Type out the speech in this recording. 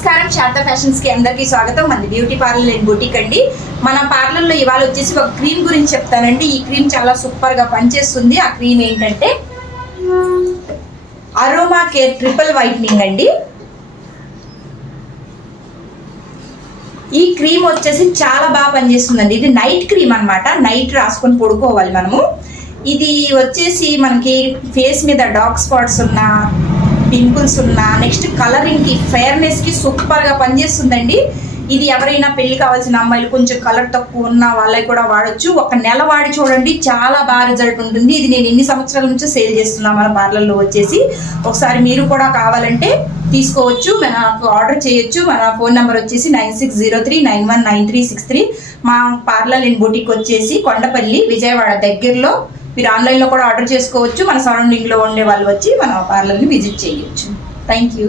నమస్కారం, శారదా ఫ్యాషన్స్ కి అందరికీ స్వాగతం. మన బ్యూటీ పార్లర్ అండ్ బుటీక్ అండి. మన పార్లర్ లో ఇవాళ వచ్చేసి ఒక క్రీమ్ గురించి చెప్తానండి. ఈ క్రీమ్ చాలా సూపర్ గా పనిచేస్తుంది. ఆ క్రీమ్ ఏంటంటే అరోమా కేర్ ట్రిపుల్ వైట్నింగ్ అండి. ఈ క్రీమ్ వచ్చేసి చాలా బాగా పనిచేస్తుందండి. ఇది నైట్ క్రీమ్ అన్నమాట. నైట్ రాసుకొని పడుకోవాలి మనము. ఇది వచ్చేసి మనకి ఫేస్ మీద డార్క్ స్పాట్స్ ఉన్నా, పింపుల్స్ ఉన్నా, నెక్స్ట్ కలరింగ్కి, ఫెయిర్నెస్కి సూపర్గా పనిచేస్తుందండి. ఇది ఎవరైనా పెళ్లి కావాల్సిన అమ్మాయిలు, కొంచెం కలర్ తక్కువ ఉన్న వాళ్ళకి కూడా వాడచ్చు. ఒక నెల వాడి చూడండి, చాలా బాగా రిజల్ట్ ఉంటుంది. ఇది నేను ఎన్ని సంవత్సరాల నుంచో సేల్ చేస్తున్నా మన పార్లర్లో వచ్చేసి. ఒకసారి మీరు కూడా కావాలంటే తీసుకోవచ్చు, మనకు ఆర్డర్ చేయొచ్చు. మన ఫోన్ నెంబర్ వచ్చేసి 9603919363. మా పార్లర్ అండ్ బుటీక్ వచ్చేసి కొండపల్లి, విజయవాడ దగ్గరలో. మీరు ఆన్లైన్లో కూడా ఆర్డర్ చేసుకోవచ్చు. మన సరౌండింగ్లో ఉండే వాళ్ళు వచ్చి మన పార్లర్ని విజిట్ చేయొచ్చు. Thank you.